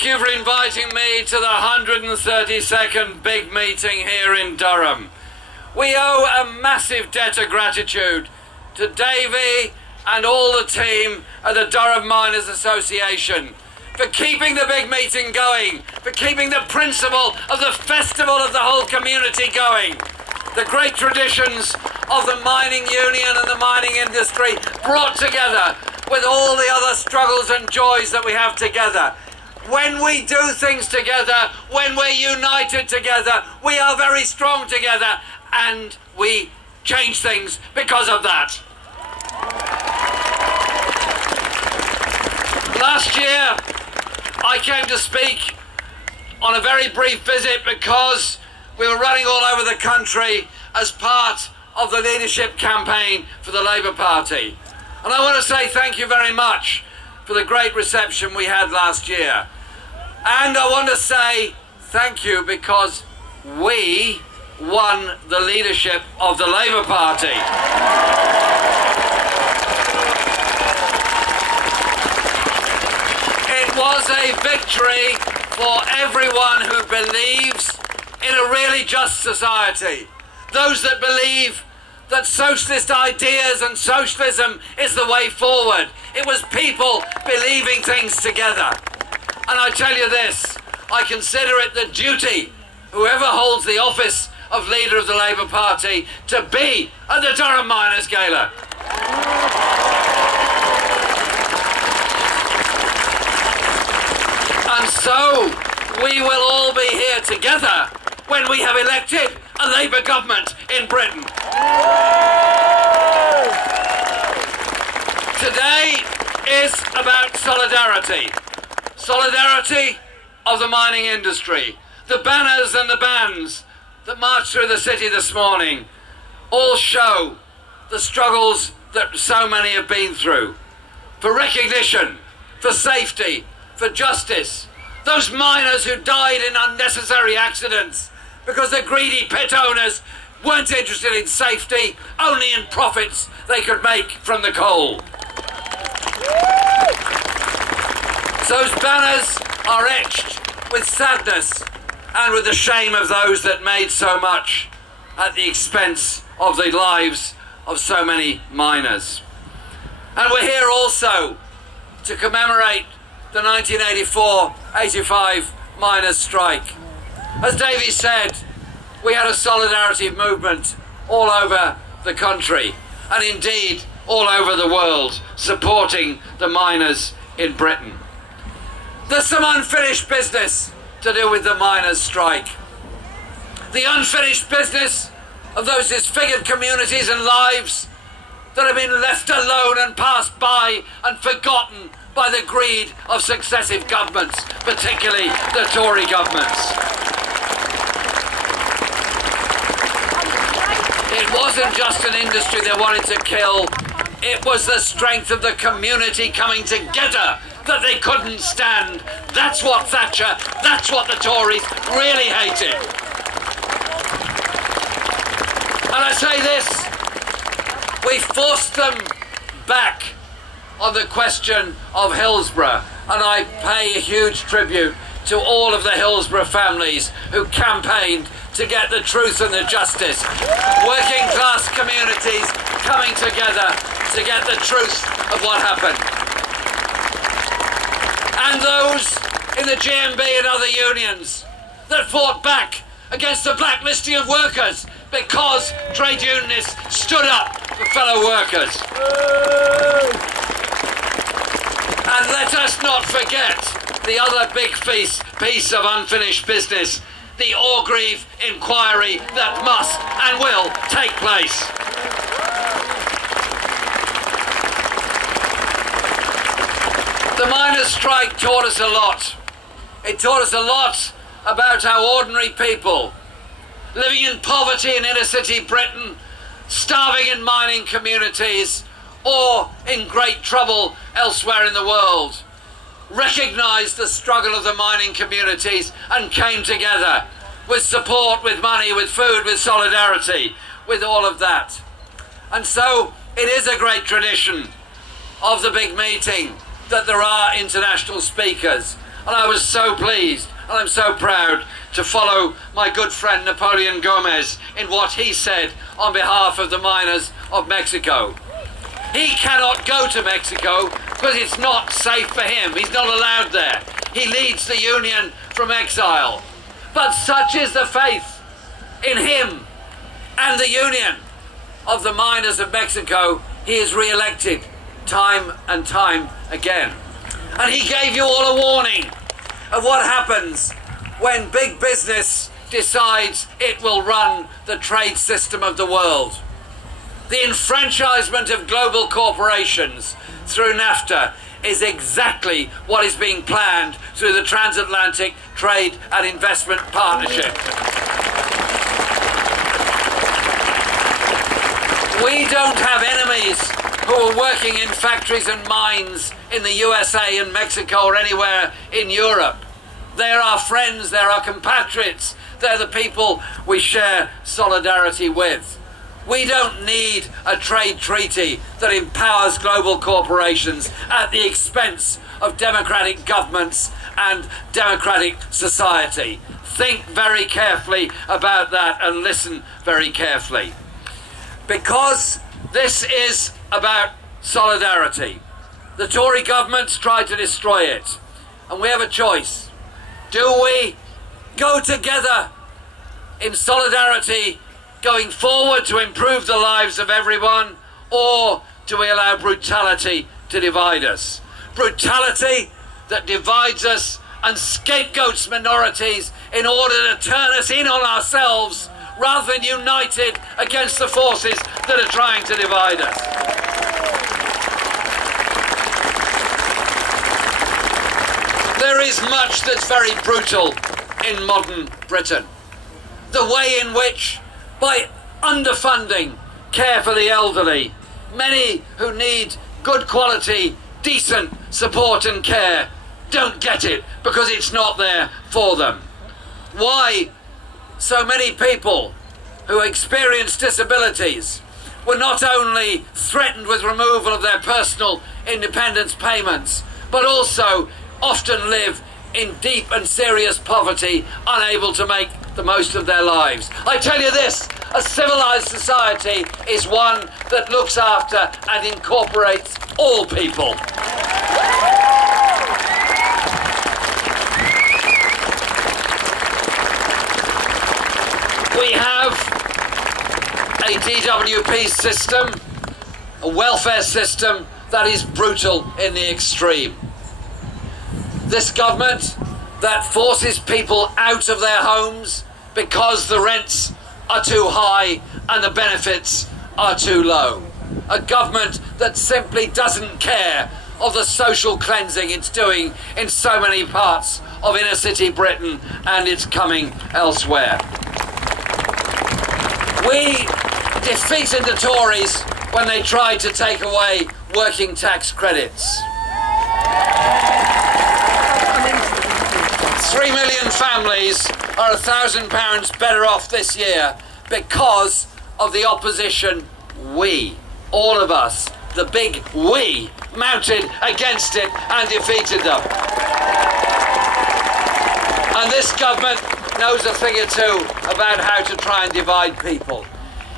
Thank you for inviting me to the 132nd big meeting here in Durham. We owe a massive debt of gratitude to Davey and all the team at the Durham Miners Association for keeping the big meeting going, for keeping the principle of the festival of the whole community going. The great traditions of the mining union and the mining industry brought together with all the other struggles and joys that we have together. When we do things together, when we're united together, we are very strong together, and we change things because of that. Last year, I came to speak on a very brief visit because we were running all over the country as part of the leadership campaign for the Labour Party. And I want to say thank you very much for the great reception we had last year. And I want to say thank you because we won the leadership of the Labour Party. It was a victory for everyone who believes in a really just society. Those that believe that socialist ideas and socialism is the way forward. It was people believing things together. And I tell you this, I consider it the duty, whoever holds the office of leader of the Labour Party, to be at the Durham Miners Gala. And so we will all be here together when we have elected a Labour government in Britain. Today is about solidarity. Solidarity of the mining industry. The banners and the bands that marched through the city this morning all show the struggles that so many have been through. For recognition, for safety, for justice. Those miners who died in unnecessary accidents because the greedy pit owners weren't interested in safety, only in profits they could make from the coal. Those banners are etched with sadness and with the shame of those that made so much at the expense of the lives of so many miners. And we're here also to commemorate the 1984-85 miners' strike. As Davey said, we had a solidarity movement all over the country, and indeed all over the world, supporting the miners in Britain. There's some unfinished business to do with the miners' strike. The unfinished business of those disfigured communities and lives that have been left alone and passed by and forgotten by the greed of successive governments, particularly the Tory governments. It wasn't just an industry they wanted to kill, it was the strength of the community coming together that they couldn't stand. That's what Thatcher, that's what the Tories really hated. And I say this, we forced them back on the question of Hillsborough, and I pay a huge tribute to all of the Hillsborough families who campaigned to get the truth and the justice. Working class communities coming together to get the truth of what happened. And those in the GMB and other unions that fought back against the blacklisting of workers because trade unionists stood up for fellow workers. And let us not forget the other big piece of unfinished business, the Orgreave inquiry that must and will take place. The miners' strike taught us a lot. It taught us a lot about how ordinary people living in poverty in inner city Britain, starving in mining communities, or in great trouble elsewhere in the world, recognised the struggle of the mining communities and came together with support, with money, with food, with solidarity, with all of that. And so it is a great tradition of the big meeting that there are international speakers. And I was so pleased, and I'm so proud to follow my good friend Napoleon Gomez in what he said on behalf of the miners of Mexico. He cannot go to Mexico because it's not safe for him. He's not allowed there. He leads the union from exile. But such is the faith in him and the union of the miners of Mexico, he is re-elected time and time again. And he gave you all a warning of what happens when big business decides it will run the trade system of the world. The enfranchisement of global corporations through NAFTA is exactly what is being planned through the Transatlantic Trade and Investment Partnership. We don't have enemies who are working in factories and mines in the USA and Mexico or anywhere in Europe. They're our friends, they're our compatriots, they're the people we share solidarity with. We don't need a trade treaty that empowers global corporations at the expense of democratic governments and democratic society. Think very carefully about that and listen very carefully. Because this is about solidarity. The Tory government's tried to destroy it, and we have a choice. Do we go together in solidarity going forward to improve the lives of everyone, or do we allow brutality to divide us? Brutality that divides us and scapegoats minorities in order to turn us in on ourselves rather than united against the forces that are trying to divide us. There is much that's very brutal in modern Britain. The way in which, by underfunding care for the elderly, many who need good quality, decent support and care don't get it because it's not there for them. Why so many people who experience disabilities were not only threatened with removal of their personal independence payments, but also often live in deep and serious poverty, unable to make the most of their lives. I tell you this, a civilized society is one that looks after and incorporates all people. We have a DWP system, a welfare system that is brutal in the extreme. This government that forces people out of their homes because the rents are too high and the benefits are too low. A government that simply doesn't care of the social cleansing it's doing in so many parts of inner city Britain, and it's coming elsewhere. We defeated the Tories when they tried to take away working tax credits. 3 million families are £1,000 better off this year because of the opposition we, all of us, the big we, mounted against it and defeated them. And this government knows a thing or two about how to try and divide people.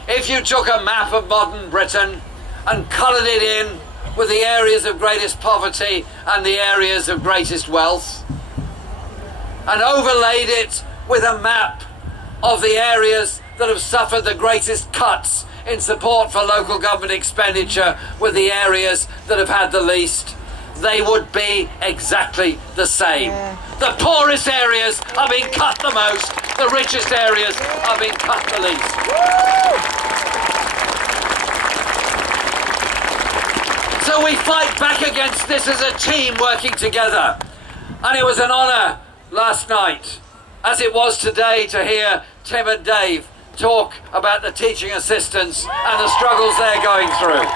If you took a map of modern Britain and coloured it in with the areas of greatest poverty and the areas of greatest wealth, and overlaid it with a map of the areas that have suffered the greatest cuts in support for local government expenditure with the areas that have had the least, they would be exactly the same. The poorest areas are being cut the most, the richest areas are being cut the least. So we fight back against this as a team working together. And it was an honour last night, as it was today, to hear Tim and Dave talk about the teaching assistants and the struggles they're going through.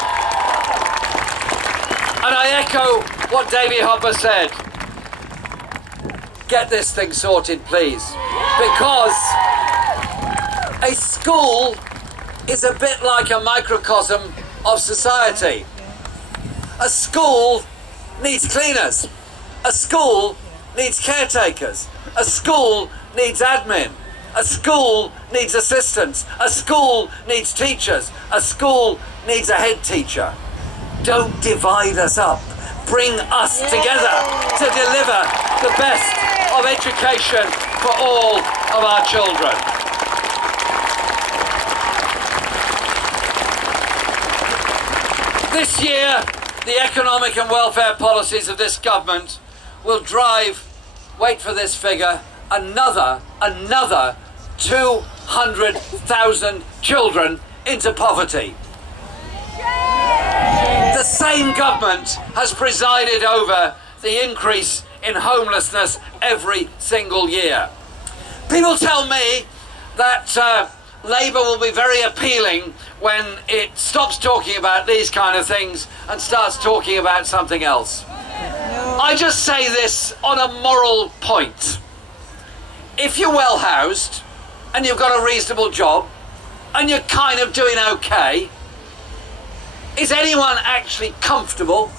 And I echo what Davy Hopper said. Get this thing sorted, please. Because a school is a bit like a microcosm of society. A school needs cleaners. A school needs caretakers. A school needs admin. A school needs assistants. A school needs teachers. A school needs a head teacher. Don't divide us up. Bring us together to deliver the best of education for all of our children. This year, the economic and welfare policies of this government will drive, wait for this figure, another 200,000 children into poverty. The same government has presided over the increase in homelessness every single year. People tell me that Labour will be very appealing when it stops talking about these kind of things and starts talking about something else. I just say this on a moral point. If you're well housed and you've got a reasonable job and you're kind of doing okay, is anyone actually comfortable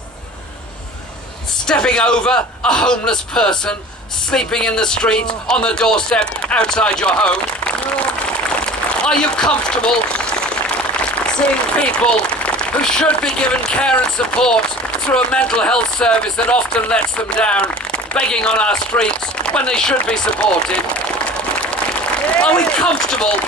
stepping over a homeless person sleeping in the street on the doorstep outside your home? Are you comfortable seeing people who should be given care and support through a mental health service that often lets them down, begging on our streets when they should be supported? Are we comfortable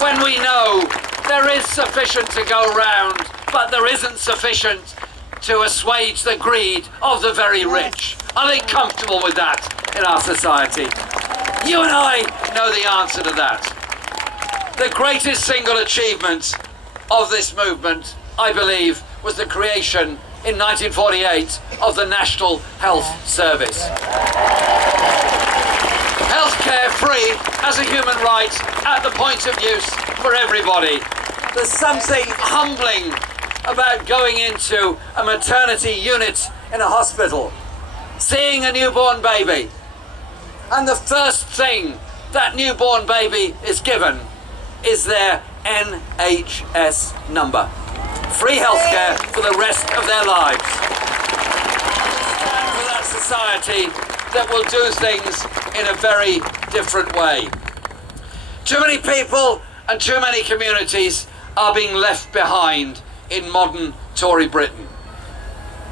when we know there is sufficient to go round, but there isn't sufficient to assuage the greed of the very rich? Are they comfortable with that in our society? You and I know the answer to that. The greatest single achievement of this movement, I believe, was the creation in 1948 of the National Health Service. Healthcare free as a human right at the point of use for everybody. There's something humbling about going into a maternity unit in a hospital, seeing a newborn baby, and the first thing that newborn baby is given is their NHS number. Free healthcare for the rest of their lives. And for that society that will do things in a very different way. Too many people and too many communities are being left behind in modern Tory Britain.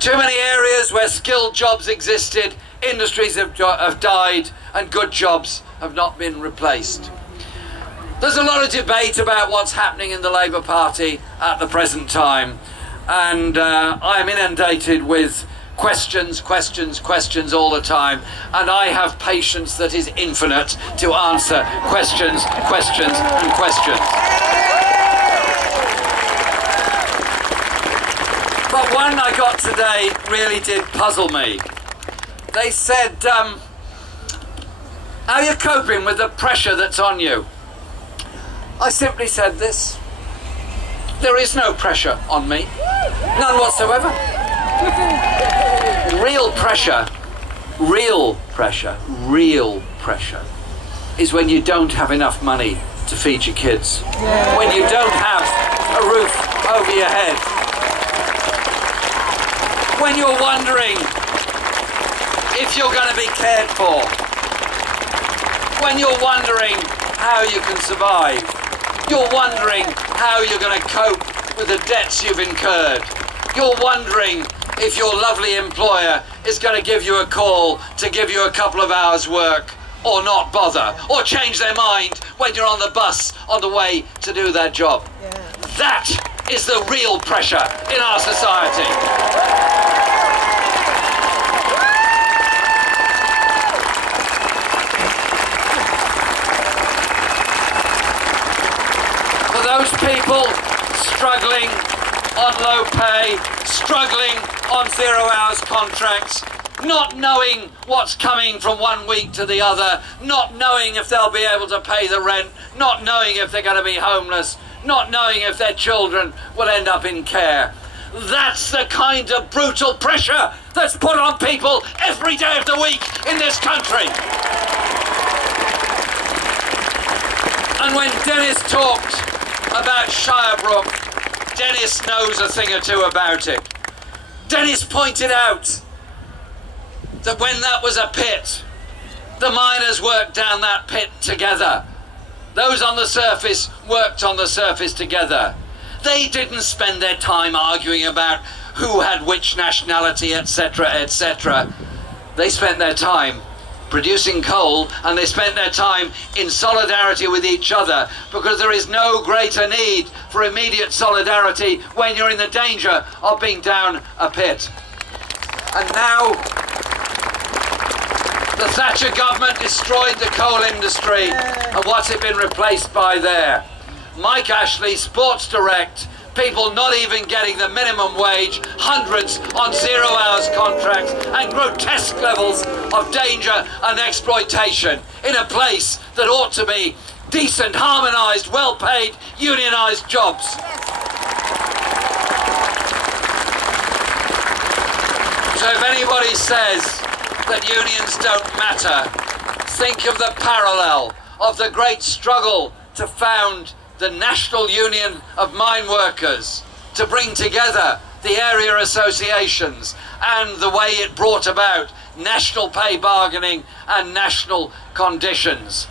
Too many areas where skilled jobs existed, industries have died, and good jobs have not been replaced. There's a lot of debate about what's happening in the Labour Party at the present time, and I'm inundated with questions all the time, and I have patience that is infinite to answer questions and questions. But one I got today really did puzzle me. They said, how are you coping with the pressure that's on you? I simply said this: there is no pressure on me, none whatsoever. Real pressure is when you don't have enough money to feed your kids, when you don't have a roof over your head, when you're wondering if you're going to be cared for, when you're wondering how you can survive, you're wondering how you're going to cope with the debts you've incurred, you're wondering if your lovely employer is going to give you a call to give you a couple of hours work, or not bother, or change their mind when you're on the bus on the way to do their job. That is the real pressure in our society. For those people struggling on low pay, struggling on 0 hours contracts, not knowing what's coming from one week to the other, not knowing if they'll be able to pay the rent, not knowing if they're going to be homeless, not knowing if their children will end up in care. That's the kind of brutal pressure that's put on people every day of the week in this country. And when Dennis talked about Shirebrook, Dennis knows a thing or two about it. Dennis pointed out that when that was a pit, the miners worked down that pit together. Those on the surface worked on the surface together. They didn't spend their time arguing about who had which nationality, etc., etc. They spent their time producing coal, and they spent their time in solidarity with each other, because there is no greater need for immediate solidarity when you're in the danger of being down a pit. And now the Thatcher government destroyed the coal industry, and what's it been replaced by there? Mike Ashley, Sports Direct, people not even getting the minimum wage, hundreds on 0 hours contracts, and grotesque levels of danger and exploitation in a place that ought to be decent, harmonised, well-paid, unionised jobs. So if anybody says that unions don't matter, think of the parallel of the great struggle to found the National Union of Mine Workers, to bring together the area associations, and the way it brought about national pay bargaining and national conditions.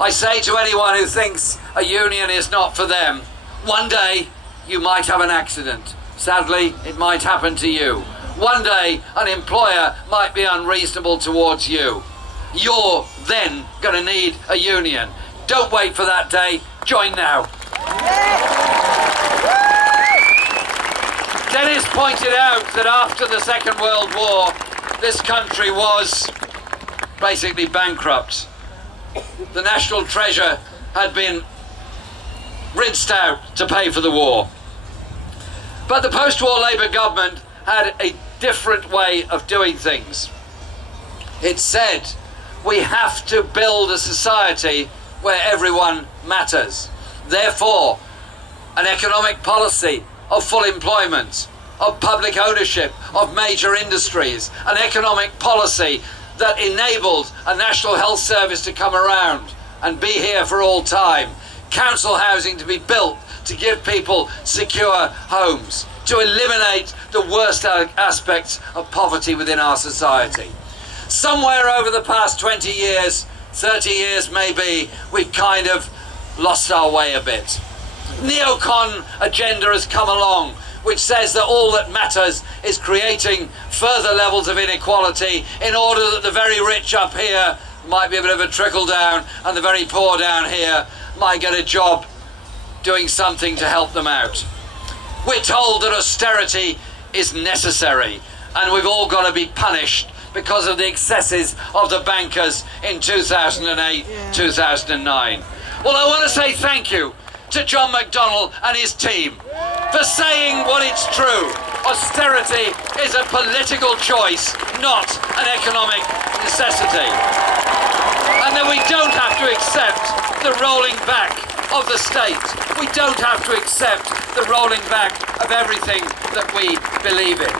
I say to anyone who thinks a union is not for them, one day you might have an accident. Sadly, it might happen to you. One day an employer might be unreasonable towards you. You're then going to need a union. Don't wait for that day. Join now. Dennis pointed out that after the Second World War, this country was basically bankrupt. The national treasure had been rinsed out to pay for the war. But the post-war Labour government had a different way of doing things. It said, we have to build a society where everyone matters. Therefore, an economic policy of full employment, of public ownership, of major industries, an economic policy that enabled a national health service to come around and be here for all time, council housing to be built to give people secure homes, to eliminate the worst aspects of poverty within our society. Somewhere over the past 20 years, 30 years maybe, we've kind of lost our way a bit. Neocon agenda has come along, which says that all that matters is creating further levels of inequality in order that the very rich up here might be a bit of a trickle down, and the very poor down here might get a job doing something to help them out. We're told that austerity is necessary, and we've all got to be punished because of the excesses of the bankers in 2008, 2009. Well, I want to say thank you to John McDonnell and his team for saying what it's true. Austerity is a political choice, not an economic necessity. And that we don't have to accept the rolling back of the state. We don't have to accept the rolling back of everything that we believe in.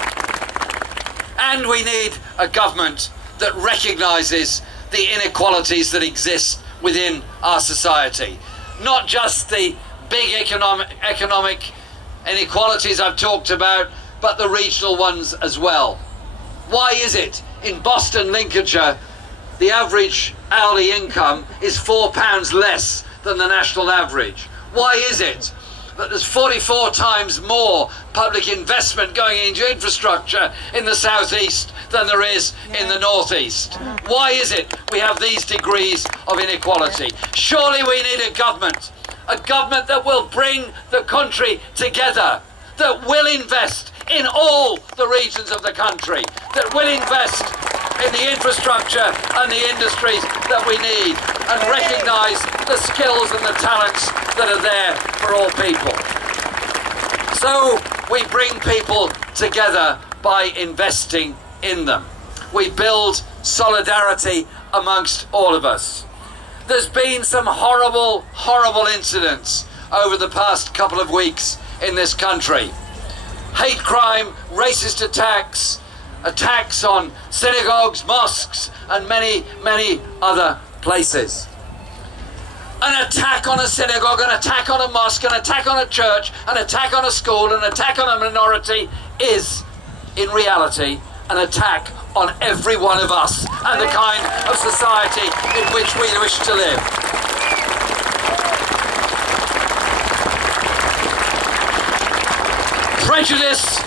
And we need a government that recognises the inequalities that exist within our society. Not just the big economic inequalities I've talked about, but the regional ones as well. Why is it in Boston, Lincolnshire, the average hourly income is £4 less than the national average? Why is it that there's 44 times more public investment going into infrastructure in the southeast than there is in the northeast? Why is it we have these degrees of inequality? Surely we need a government that will bring the country together, that will invest in all the regions of the country, that will invest in the infrastructure and the industries that we need, and recognise the skills and the talents that are there for all people. So we bring people together by investing in them. We build solidarity amongst all of us. There's been some horrible, horrible incidents over the past couple of weeks in this country. Hate crime, racist attacks, attacks on synagogues, mosques, and many, many other places. An attack on a synagogue, an attack on a mosque, an attack on a church, an attack on a school, an attack on a minority is, in reality, an attack on every one of us and the kind of society in which we wish to live. Prejudice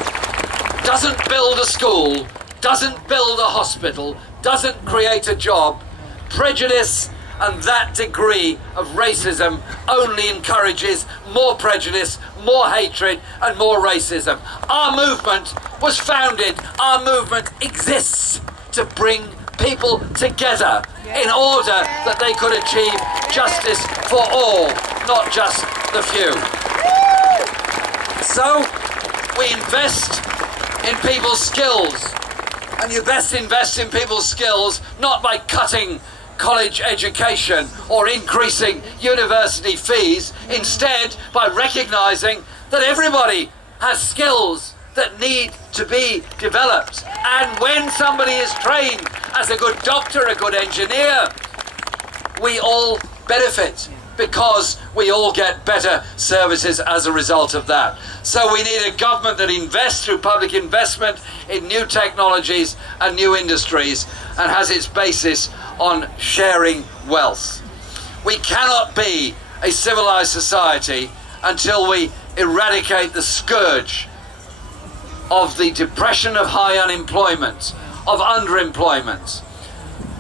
doesn't build a school, doesn't build a hospital, doesn't create a job. Prejudice and that degree of racism only encourages more prejudice, more hatred and more racism. Our movement was founded, our movement exists to bring people together in order that they could achieve justice for all, not just the few. So we invest in people's skills, and you best invest in people's skills not by cutting college education or increasing university fees, instead by recognising that everybody has skills that need to be developed. And when somebody is trained as a good doctor, a good engineer, we all benefit because we all get better services as a result of that. So we need a government that invests through public investment in new technologies and new industries and has its basis on sharing wealth. We cannot be a civilized society until we eradicate the scourge of the depression of high unemployment, of underemployment,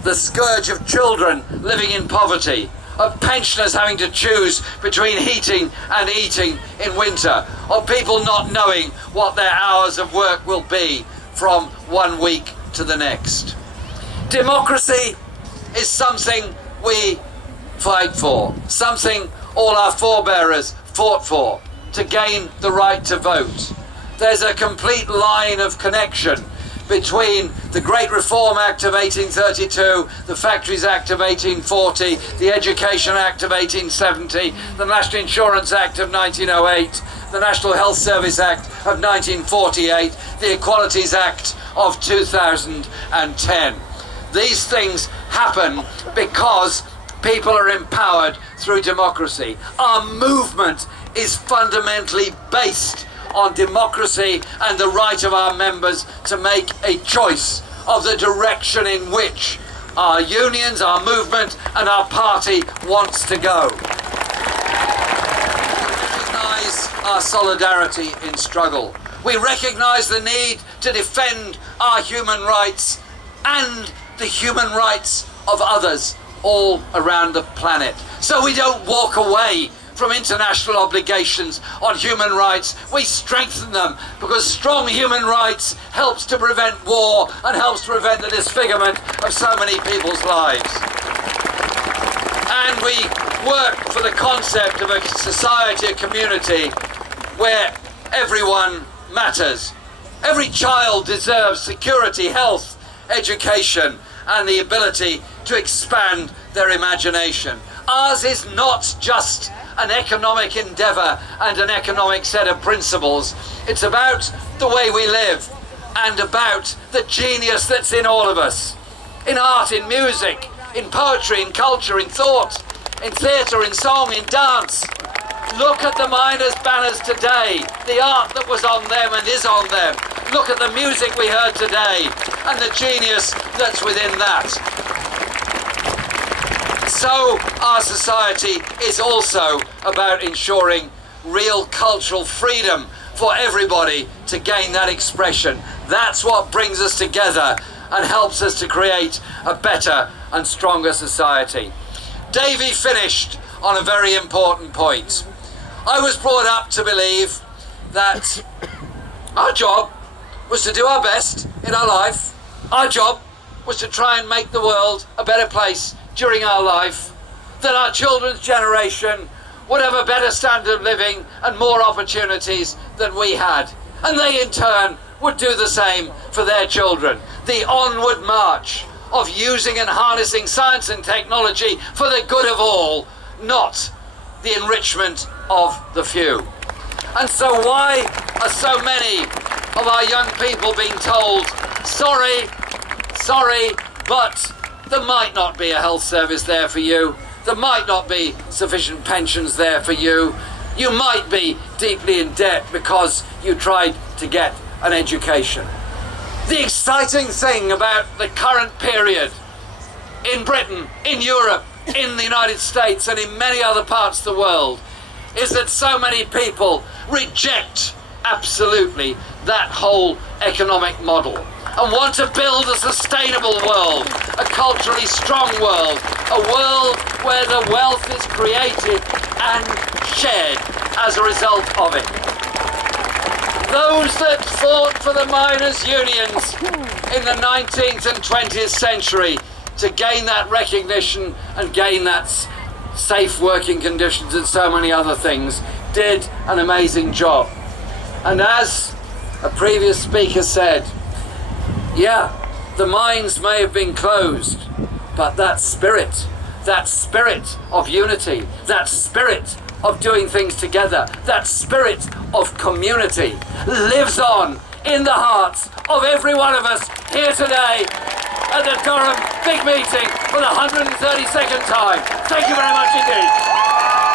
the scourge of children living in poverty, of pensioners having to choose between heating and eating in winter, of people not knowing what their hours of work will be from one week to the next. Democracy is something we fight for, something all our forebearers fought for, to gain the right to vote. There's a complete line of connection between the Great Reform Act of 1832, the Factories Act of 1840, the Education Act of 1870, the National Insurance Act of 1908, the National Health Service Act of 1948, the Equalities Act of 2010. These things happen because people are empowered through democracy. Our movement is fundamentally based on democracy and the right of our members to make a choice of the direction in which our unions, our movement and our party wants to go. We recognise our solidarity in struggle. We recognise the need to defend our human rights and the human rights of others all around the planet. So we don't walk away from international obligations on human rights. We strengthen them because strong human rights helps to prevent war and helps to prevent the disfigurement of so many people's lives. And we work for the concept of a society, a community where everyone matters. Every child deserves security, health, education and the ability to expand their imagination. Ours is not just an economic endeavour and an economic set of principles. It's about the way we live and about the genius that's in all of us. In art, in music, in poetry, in culture, in thought, in theatre, in song, in dance. Look at the miners' banners today, the art that was on them and is on them. Look at the music we heard today and the genius that's within that. So our society is also about ensuring real cultural freedom for everybody to gain that expression. That's what brings us together and helps us to create a better and stronger society. Davy finished on a very important point. I was brought up to believe that our job was to do our best in our life. Our job was to try and make the world a better place during our life, that our children's generation would have a better standard of living and more opportunities than we had. And they in turn would do the same for their children. The onward march of using and harnessing science and technology for the good of all, not the enrichment of the few. And so why are so many of our young people being told, sorry, but there might not be a health service there for you. There might not be sufficient pensions there for you. You might be deeply in debt because you tried to get an education. The exciting thing about the current period in Britain, in Europe, in the United States and in many other parts of the world is that so many people reject absolutely that whole economic model and want to build a sustainable world, a culturally strong world, a world where the wealth is created and shared as a result of it. Those that fought for the miners' unions in the 19th and 20th century to gain that recognition and gain that safe working conditions and so many other things did an amazing job. And as a previous speaker said, yeah, the mines may have been closed, but that spirit of unity, that spirit of doing things together, that spirit of community lives on in the hearts of every one of us here today at the Durham Big Meeting for the 132nd time. Thank you very much indeed.